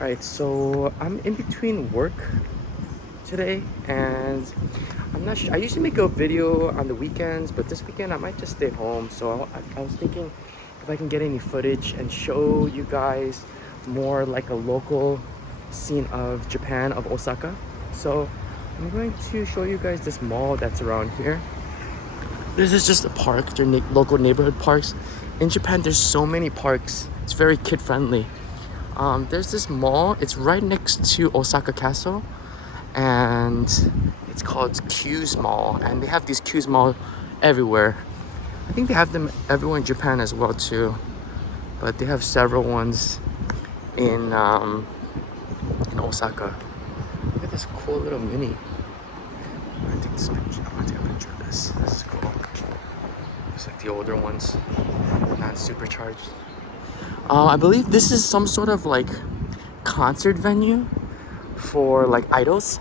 Alright, so I'm in between work today and I'm not sure. I usually make a video on the weekends, but this weekend I might just stay home. So I was thinking if I can get any footage and show you guys more like a local scene of Japan, of Osaka. So I'm going to show you guys this mall that's around here. This is just a park. They're local neighborhood parks. In Japan, there's so many parks. It's very kid friendly. There's this mall. It's right next to Osaka Castle, and it's called Q's Mall. And they have these Q's Mall everywhere. I think they have them everywhere in Japan as well too, but they have several ones in Osaka. Look at this cool little mini. I'm gonna take this picture. I'm gonna take a picture of this. This is cool. It's like the older ones, not supercharged. I believe this is some sort of like concert venue for like idols.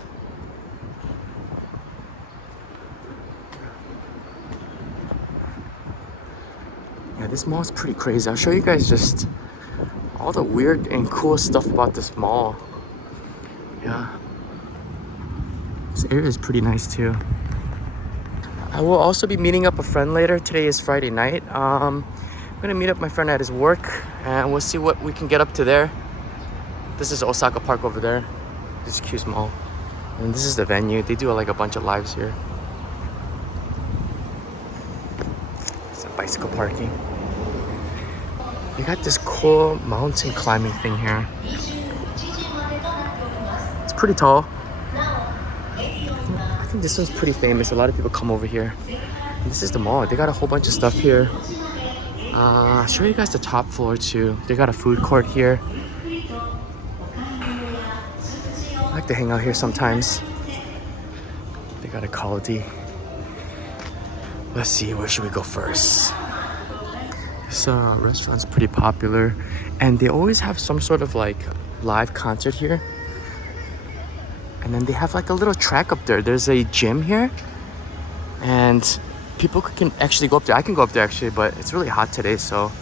Yeah, this mall is pretty crazy. I'll show you guys just all the weird and cool stuff about this mall. Yeah. This area is pretty nice too. I will also be meeting up a friend later. Today is Friday night. I'm gonna meet up my friend at his work and we'll see what we can get up to there. This is Osaka Park over there. This is Q's Mall. And this is the venue. They do like a bunch of lives here. It's a bicycle parking. You got this cool mountain climbing thing here. It's pretty tall. I think this one's pretty famous. A lot of people come over here. And this is the mall. They got a whole bunch of stuff here. I'll show you guys the top floor too. They got a food court here. I like to hang out here sometimes. They got a Kaldi. Let's see, where should we go first? This restaurant's pretty popular, and they always have some sort of like live concert here. And then they have like a little track up there. There's a gym here, and people can actually go up there. I can go up there actually, but it's really hot today, so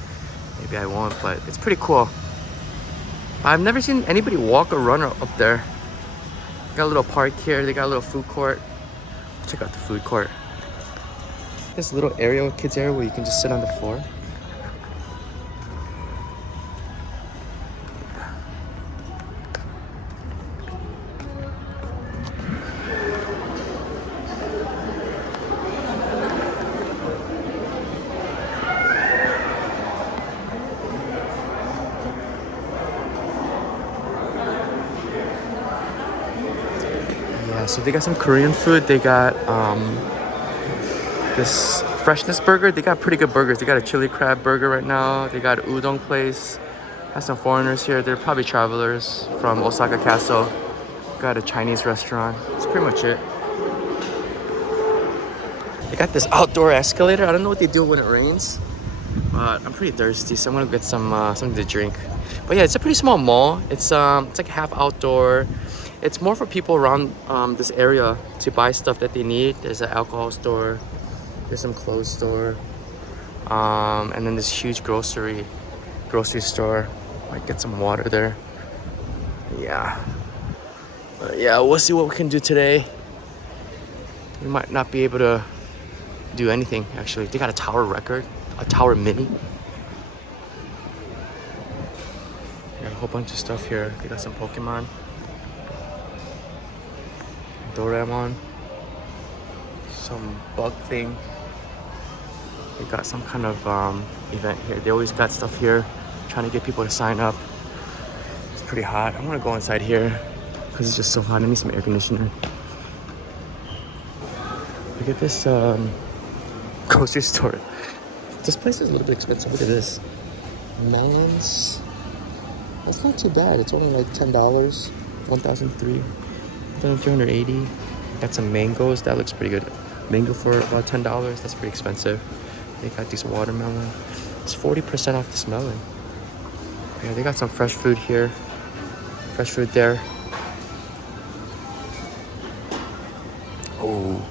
maybe I won't, but it's pretty cool. I've never seen anybody walk or run up there. They got a little park here. They got a little food court. Check out the food court. This little area, kids area, where you can just sit on the floor. So they got some Korean food. They got this freshness burger. They got pretty good burgers. They got a chili crab burger right now. They got udon place. Got some foreigners here. They're probably travelers from Osaka Castle. Got a Chinese restaurant. That's pretty much it. They got this outdoor escalator. I don't know what they do when it rains, but I'm pretty thirsty, so I'm gonna get some something to drink. But yeah, it's a pretty small mall. It's like half outdoor. It's more for people around this area to buy stuff that they need. There's an alcohol store, there's some clothes store, and then this huge grocery store. Might get some water there. Yeah, yeah. We'll see what we can do today. We might not be able to do anything actually. They got a tower record, a tower mini. Got a whole bunch of stuff here. They got some Pokemon. Doraemon, some bug thing. They got some kind of event here. They always got stuff here, trying to get people to sign up. It's pretty hot. I'm gonna go inside here because it's just so hot. I need some air conditioner. Look at this grocery store. This place is a little bit expensive. Look at this. Melons. That's not too bad. It's only like $10. 1,380. Got some mangoes. That looks pretty good. Mango for about $10. That's pretty expensive. They got these watermelon. It's 40% off this melon. Yeah, they got some fresh food here. Fresh food there. Oh,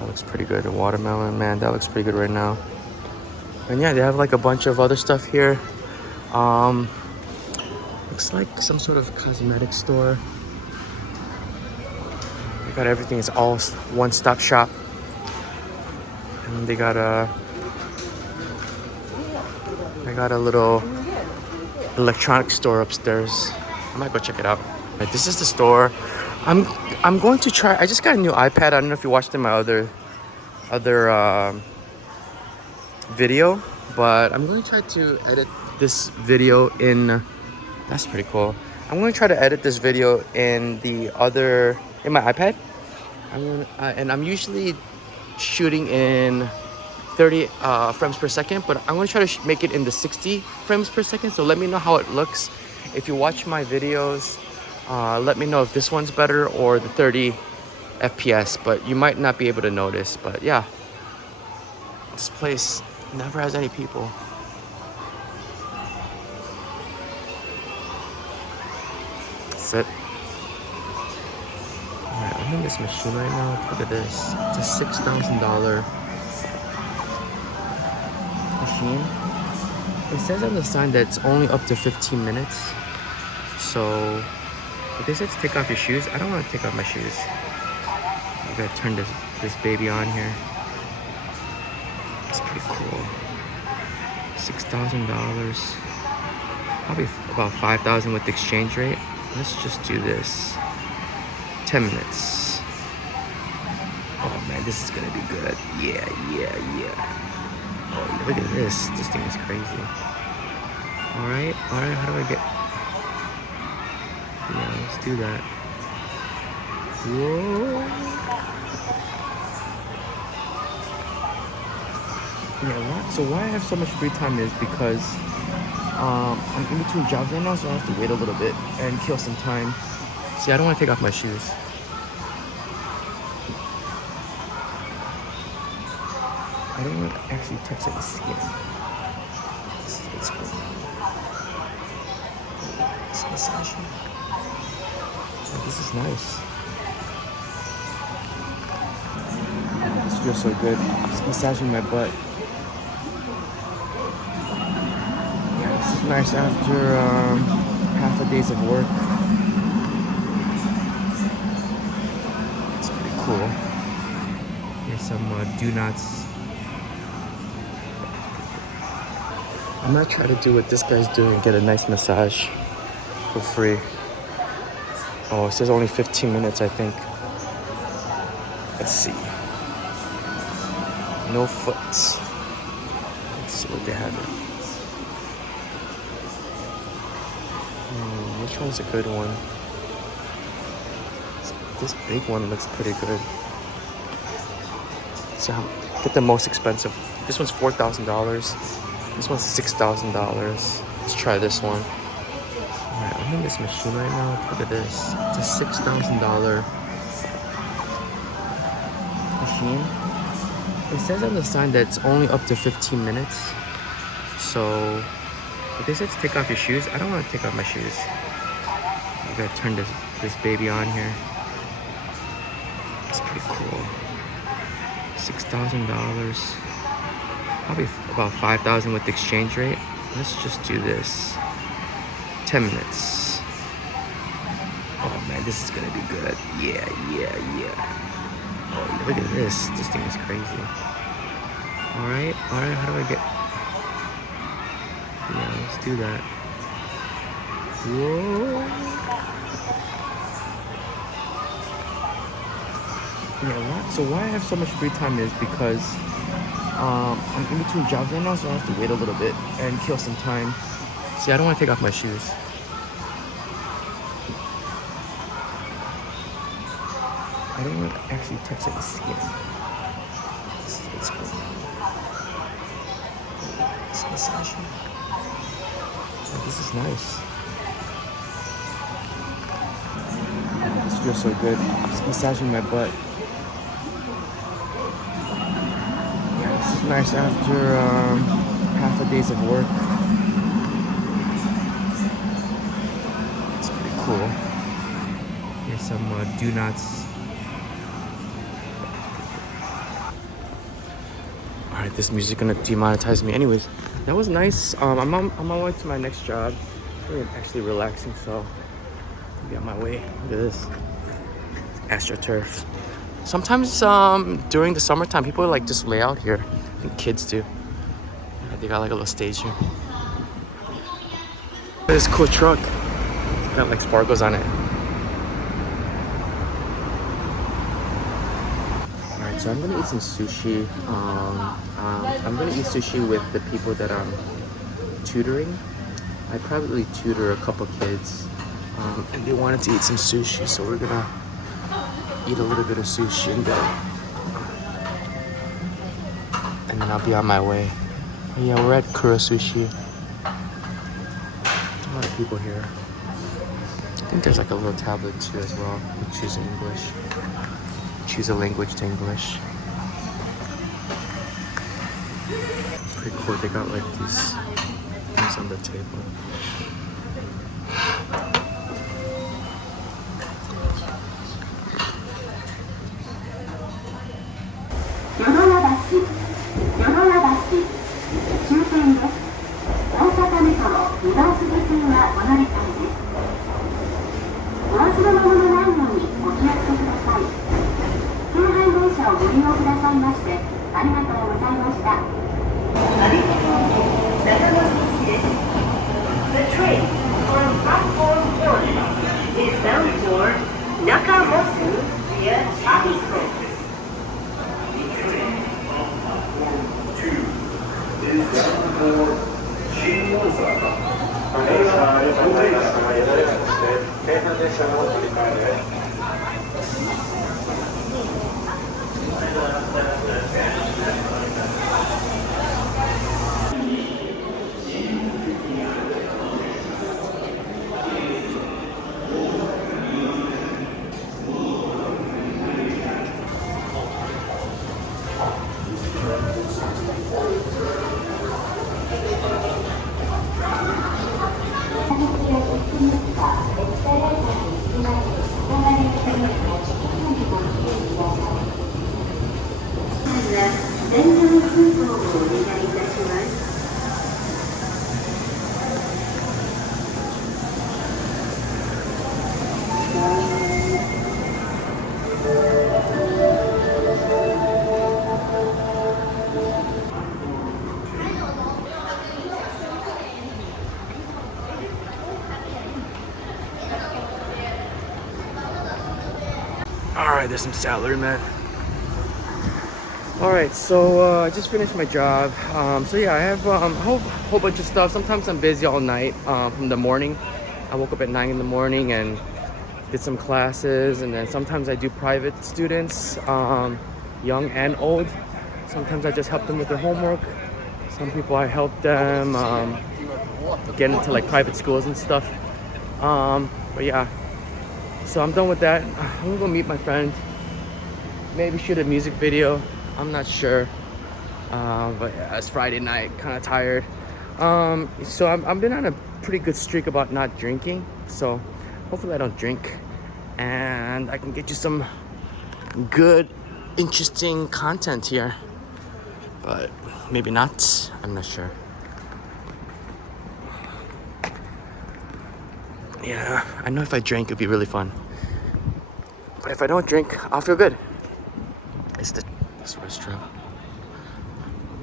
that looks pretty good. A watermelon, man, that looks pretty good right now. And yeah, they have like a bunch of other stuff here. looks like some sort of cosmetic store. They got everything. It's all one-stop shop. And they got a little electronic store upstairs. I might go check it out. Right, this is the store. I'm going to try. I just got a new iPad. I don't know if you watched in my other video, but I'm going to try to edit this video in. That's pretty cool. I'm going to try to edit this video in my iPad. And I'm usually shooting in 30 frames per second, but I'm going to try to make it in the 60 frames per second. So let me know how it looks. If you watch my videos, let me know if this one's better or the 30 FPS, but you might not be able to notice. But yeah, this place never has any people. Sit. Alright, I'm in this machine right now. Look at this. It's a $6,000 machine. It says on the sign that it's only up to 15 minutes. So if they said to take off your shoes, I don't want to take off my shoes. I gotta turn this baby on here. It's pretty cool. $6,000. Probably about $5,000 with the exchange rate. Let's just do this. 10 minutes. Oh man, this is gonna be good. Yeah. Oh, look at this. This thing is crazy. Alright, how do I get... Yeah, let's do that. Whoa. Yeah, so why I have so much free time is because I'm in between jobs right now, so I have to wait a little bit and kill some time. See, I don't want to take off my shoes. I don't want to actually touch the skin. It's massaging. Oh, this is nice. Oh, this feels so good. It's massaging my butt. Yeah, this is nice after half a days of work. It's pretty cool. Here's some do nots. I'm gonna try to do what this guy's doing and get a nice massage for free. Oh, it says only 15 minutes, I think. Let's see. No foot. Let's see what they have. Which one's a good one? This big one looks pretty good. So get the most expensive. This one's $4,000. This one's $6,000. Let's try this one. Alright, I'm in this machine right now. Look at this. It's a $6,000 machine. It says on the sign that it's only up to 15 minutes. So if they said to take off your shoes, I don't want to take off my shoes. I gotta turn this baby on here. It's pretty cool. $6,000. Probably about $5,000 with the exchange rate. Let's just do this. 10 minutes. Oh man, this is gonna be good. Yeah. Oh, look at this. This thing is crazy. Alright, how do I get... Yeah, let's do that. Whoa. Yeah, so why I have so much free time is because I'm in between jobs right now, so I have to wait a little bit and kill some time. See, I don't want to take off my shoes. I don't want to actually touch the skin. It's massaging. Oh, this is nice. Oh, this feels so good. It's massaging my butt. Yeah, this is nice after half a days of work. It's pretty cool. Here's some do nots. Alright, this music gonna demonetize me. Anyways, that was nice. I'm on my way to my next job. really actually relaxing. So I'll be on my way. Look at this AstroTurf. Sometimes during the summertime, people like just lay out here. I think kids do. Yeah, they got like a little stage here. This cool truck. It's got like sparkles on it. Alright, so I'm gonna eat some sushi. I'm gonna eat sushi with the people that I'm tutoring. I probably tutor a couple kids, and they wanted to eat some sushi, so we're gonna eat a little bit of sushi and then I'll be on my way. Oh, yeah, we're at Kura Sushi. A lot of people here. I think there's like a little tablet too as well. You choose English. Choose a language to English. Pretty cool. They got like these things on the table. The train on platform 1 is bound for Nakamosu via Abiko. Train on platform 2 is bound for Osaka. 京阪電車の乗り換えです。Alright, there's some salary, man. Alright, so I just finished my job. So yeah, I have a whole bunch of stuff. Sometimes I'm busy all night from the morning. I woke up at 9 in the morning and did some classes, and then sometimes I do private students, young and old. Sometimes I just help them with their homework. Some people I help them get into like private schools and stuff. But yeah, so I'm done with that. I'm gonna go meet my friend. Maybe shoot a music video. I'm not sure. But yeah, it's Friday night, kind of tired. So I've been on a pretty good streak about not drinking. So hopefully I don't drink, and I can get you some good, interesting content here. But maybe not. I'm not sure. Yeah, I know if I drank, it'd be really fun. But if I don't drink, I'll feel good. It's this restaurant.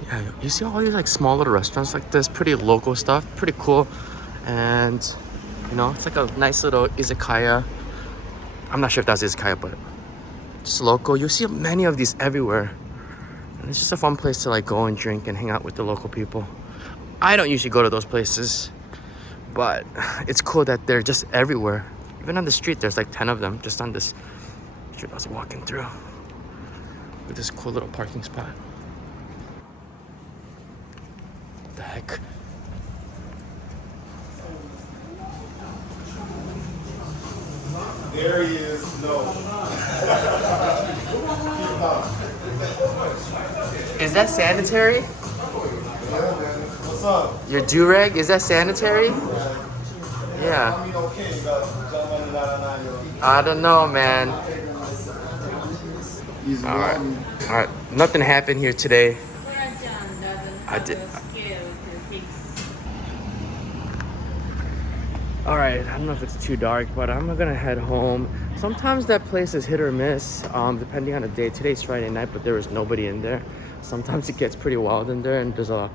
Yeah, you see all these like small little restaurants like this, pretty local stuff, pretty cool. And you know, it's like a nice little izakaya. I'm not sure if that's izakaya, but just local. You see many of these everywhere. And it's just a fun place to like go and drink and hang out with the local people. I don't usually go to those places, but it's cool that they're just everywhere. Even on the street, there's like 10 of them just on this street I was walking through. With this cool little parking spot. What the heck? There he is. No. Is that sanitary? Yeah, man. What's up? Your do-rag, is that sanitary? Yeah. I don't know, man. Alright. Alright. Nothing happened here today. I did. All right, I don't know if it's too dark, but I'm gonna head home. Sometimes that place is hit or miss, depending on the day. Today's Friday night, but there was nobody in there. Sometimes it gets pretty wild in there, and there's a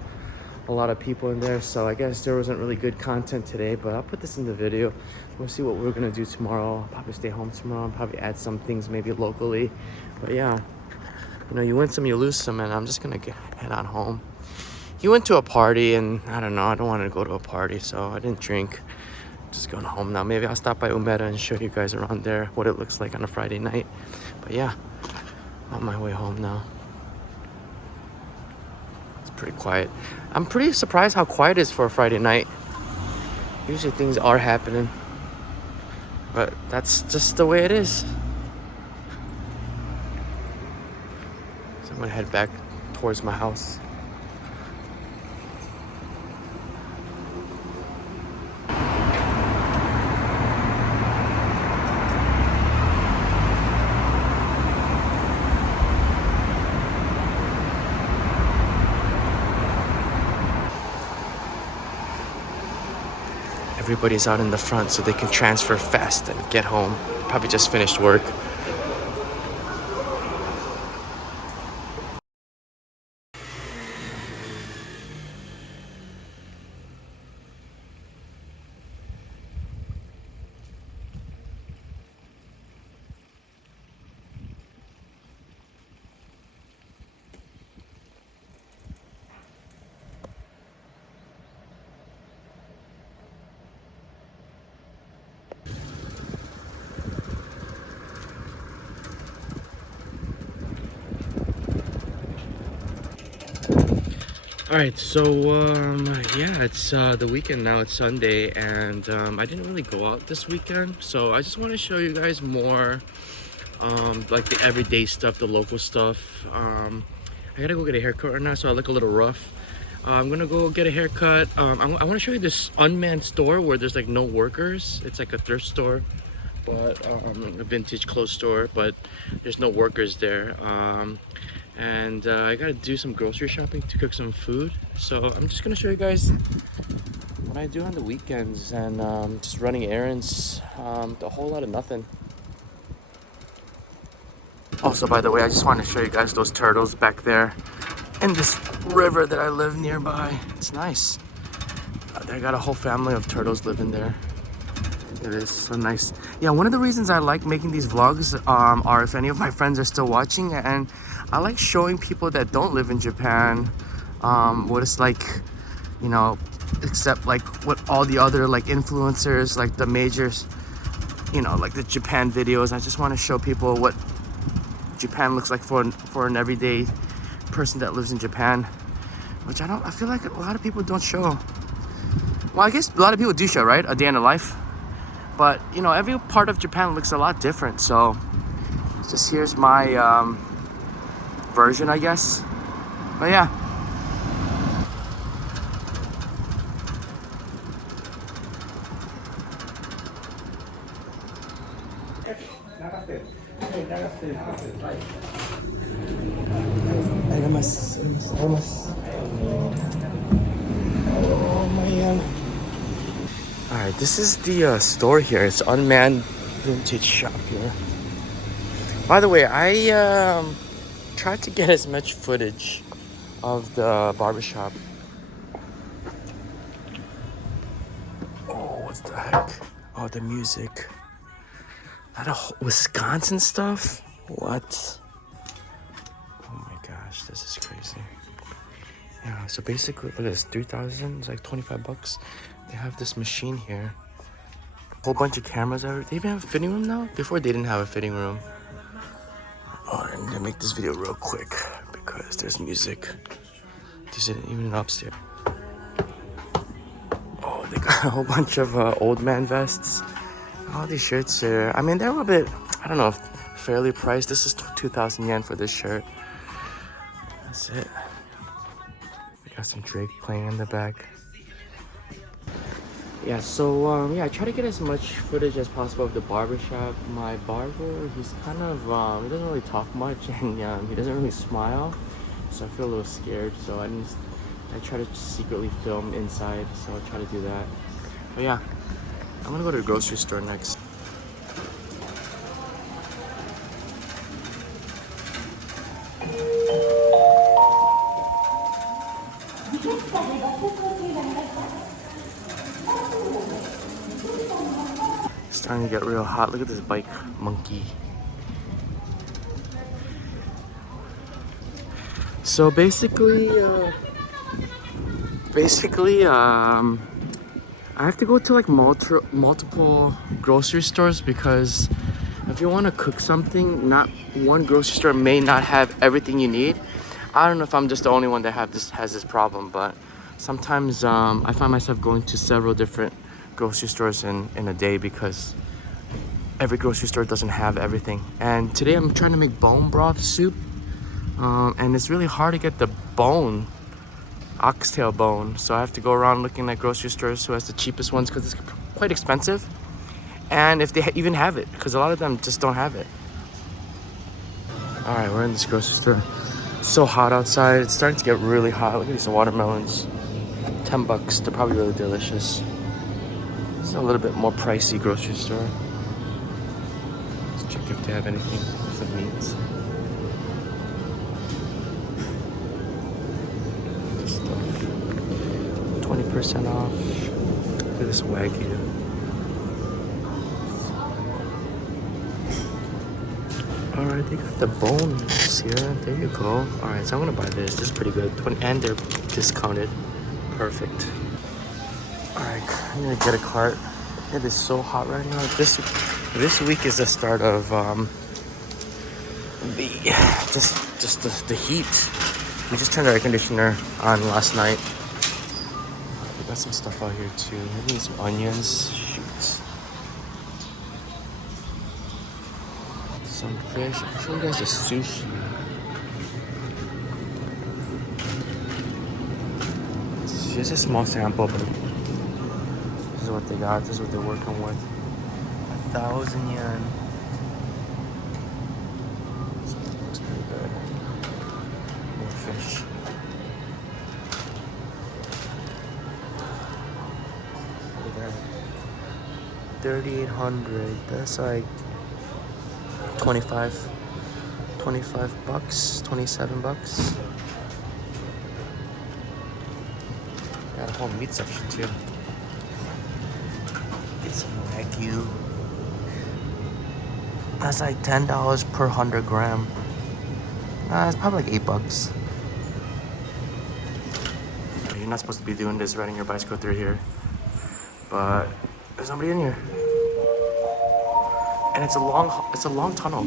lot of people in there. So I guess there wasn't really good content today, but I'll put this in the video. We'll see what we're gonna do tomorrow. I'll probably stay home tomorrow and probably add some things maybe locally. But yeah, you know, you win some, you lose some, and I'm just gonna head on home. You went to a party, and I don't know, I don't want to go to a party, so I didn't drink. Just going home now. Maybe I'll stop by Umeda and show you guys around there what it looks like on a Friday night. But yeah, on my way home now. It's pretty quiet. I'm pretty surprised how quiet it is for a Friday night. Usually things are happening, but that's just the way it is. So I'm gonna head back towards my house. Everybody's out in the front so they can transfer fast and get home. Probably just finished work. All right, so yeah, it's the weekend now. It's Sunday, and I didn't really go out this weekend, so I just want to show you guys more like the everyday stuff, the local stuff. I gotta go get a haircut right now, so I look a little rough. I'm gonna go get a haircut. I want to show you this unmanned store where there's like no workers. It's like a thrift store, but a vintage clothes store, but there's no workers there. And I gotta do some grocery shopping to cook some food. So I'm just gonna show you guys what I do on the weekends, and just running errands, a whole lot of nothing. Also, by the way, I just want to show you guys those turtles back there in this river that I live nearby. It's nice. They got a whole family of turtles living there. It is so nice. Yeah, one of the reasons I like making these vlogs are if any of my friends are still watching, and I like showing people that don't live in Japan what it's like, you know, except like what all the other like influencers, like the majors, you know, like the Japan videos. I just want to show people what Japan looks like for an everyday person that lives in Japan, which I feel like a lot of people don't show. Well, I guess a lot of people do show, right? A day in the life. But, you know, every part of Japan looks a lot different. So, just here's my version, I guess. But yeah. Oh man. Alright, this is the store here. It's unmanned vintage shop here. By the way, I tried to get as much footage of the barbershop. Oh, what the heck? Oh, the music. That Wisconsin stuff? What? Oh my gosh, this is crazy. Yeah, so basically, look at this, 3,000, it's like 25 bucks. They have this machine here. A whole bunch of cameras over. They even have a fitting room now? Before they didn't have a fitting room. Oh, I'm gonna make this video real quick because there's music. There's even an upstairs. Oh, they got a whole bunch of old man vests. All these shirts here. I mean, they're a little bit, I don't know, if fairly priced. This is 2,000 yen for this shirt. That's it. We got some Drake playing in the back. Yeah, so yeah, I try to get as much footage as possible of the barbershop. My barber, he's kind of he doesn't really talk much, and he doesn't really smile, so I feel a little scared. So I try to secretly film inside, so I try to do that. But yeah, I'm gonna go to the grocery store next. It's starting to get real hot. Look at this bike monkey. So basically, I have to go to like multiple grocery stores because if you want to cook something, not one grocery store may not have everything you need. I don't know if I'm just the only one that has this problem, but sometimes I find myself going to several different grocery stores in a day because every grocery store doesn't have everything. And today I'm trying to make bone broth soup, and it's really hard to get the bone, oxtail bone, so I have to go around looking at grocery stores who has the cheapest ones because it's quite expensive, and if they even have it, because a lot of them just don't have it. All right, we're in this grocery store. It's so hot outside. It's starting to get really hot. Look at these watermelons. $10. They're probably really delicious. It's a little bit more pricey grocery store. Let's check if they have anything for meats. Stuff. 20% off. Look at this Wagyu. Alright, they got the bones here. There you go. Alright, so I'm gonna buy this. This is pretty good. And they're discounted. Perfect. Alright, I'm gonna get a cart. It is so hot right now. This week is the start of the heat. We just turned our air conditioner on last night. We got some stuff out here too. Maybe some onions. Shoot. Some fish. I'll show you guys the sushi. It's just a small sample, but this is what they got. This is what they're working with. 1,000 yen. This looks pretty good. More fish. Look at that. 3,800. That's like 25 bucks, 27 bucks. Got a whole meat section too. Get some Wagyu. That's like $10 per 100 gram. It's probably like $8. You're not supposed to be doing this, riding your bicycle through here, but there's nobody in here. And it's a long tunnel.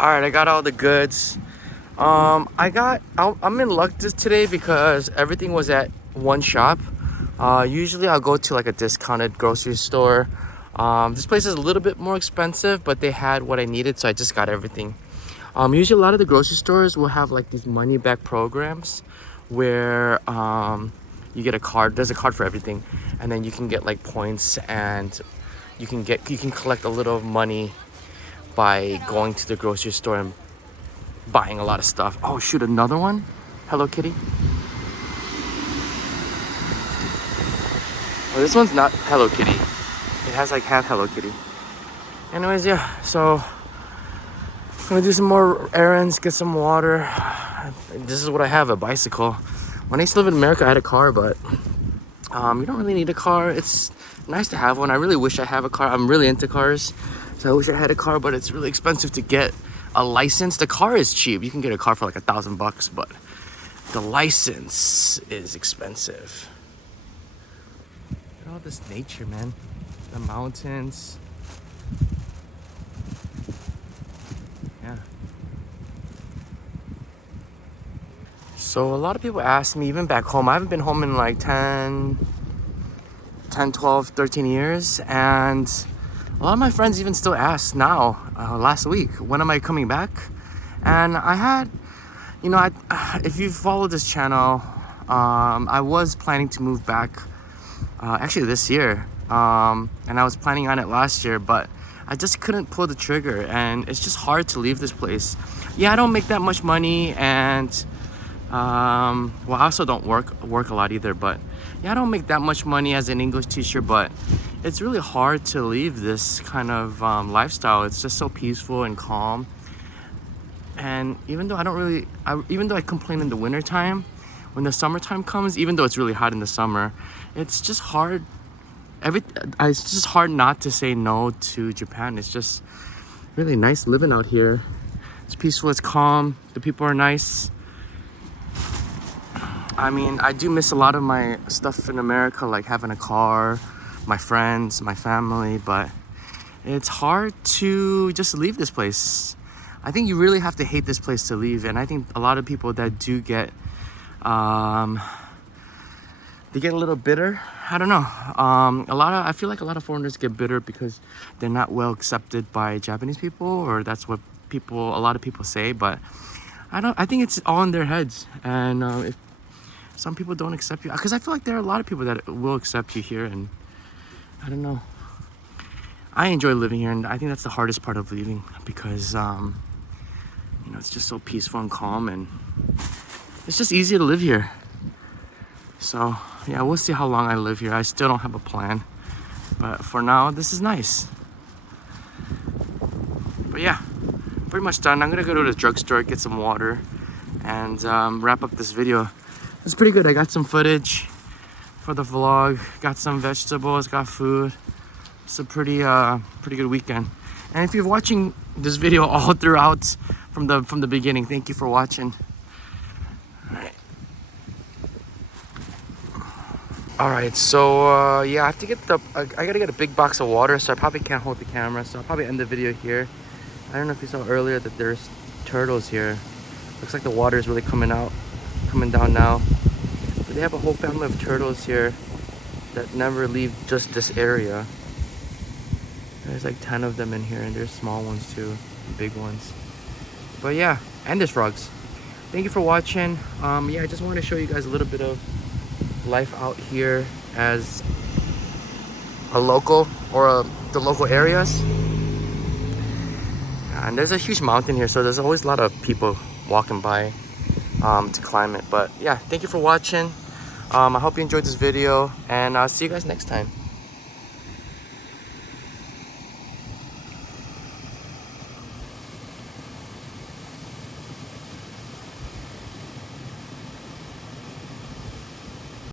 All right, I got all the goods. I'm in luck today because everything was at one shop. Usually I'll go to like a discounted grocery store. This place is a little bit more expensive, but they had what I needed, so I just got everything. Usually a lot of the grocery stores will have like these money back programs where you get a card. There's a card for everything, and then you can get like points, and you can collect a little money by going to the grocery store and buying a lot of stuff. Oh shoot, another one? Hello Kitty. Oh, this one's not Hello Kitty. It has like half Hello Kitty. Anyways, yeah, so I'm gonna do some more errands, get some water. This is what I have, a bicycle. When I used to live in America, I had a car, but you don't really need a car. It's nice to have one. I really wish I have a car. I'm really into cars, so I wish I had a car, but it's really expensive to get a license. The car is cheap. You can get a car for like $1,000, but the license is expensive. Look at all this nature, man. The mountains. Yeah. So a lot of people ask me, even back home, I haven't been home in like 10, 12, 13 years. And a lot of my friends even still ask now, last week, when am I coming back? And I had, if you follow this channel, I was planning to move back actually this year. And I was planning on it last year, but I just couldn't pull the trigger, and it's just hard to leave this place. Yeah, I don't make that much money, and well, I also don't work a lot either, but yeah, I don't make that much money as an English teacher, but it's really hard to leave this kind of lifestyle. It's just so peaceful and calm. And even though even though I complain in the winter time, when the summertime comes, even though it's really hot in the summer, it's just hard. It's just hard not to say no to Japan. It's just really nice living out here. It's peaceful, it's calm, the people are nice. I mean, I do miss a lot of my stuff in America, like having a car, my friends, my family, but it's hard to just leave this place. I think you really have to hate this place to leave, and I think a lot of people that do get they get a little bitter. I don't know. I feel like a lot of foreigners get bitter because they're not well accepted by Japanese people, or that's what a lot of people say. But I think it's all in their heads, and if some people don't accept you, because I feel like there are a lot of people that will accept you here, and I don't know. I enjoy living here, and I think that's the hardest part of leaving, because it's just so peaceful and calm, and it's just easy to live here. So yeah, we'll see how long I live here. I still don't have a plan, but for now, this is nice. But yeah, pretty much done. I'm gonna go to the drugstore, get some water, and wrap up this video. It's pretty good. I got some footage for the vlog, got some vegetables, got food. It's a pretty good weekend. And if you're watching this video all throughout from the beginning, thank you for watching. All right, so yeah, I have to get I gotta get a big box of water, so I probably can't hold the camera, so I'll probably end the video here. I don't know if you saw earlier that there's turtles here. Looks like the water is really coming down now. But they have a whole family of turtles here that never leave just this area. There's like 10 of them in here, and there's small ones too, big ones. But yeah, and there's frogs. Thank you for watching. Yeah, I just wanted to show you guys a little bit of life out here as a local, or the local areas. And there's a huge mountain here, so there's always a lot of people walking by to climb it. But yeah, thank you for watching. I hope you enjoyed this video, and I'll see you guys next time.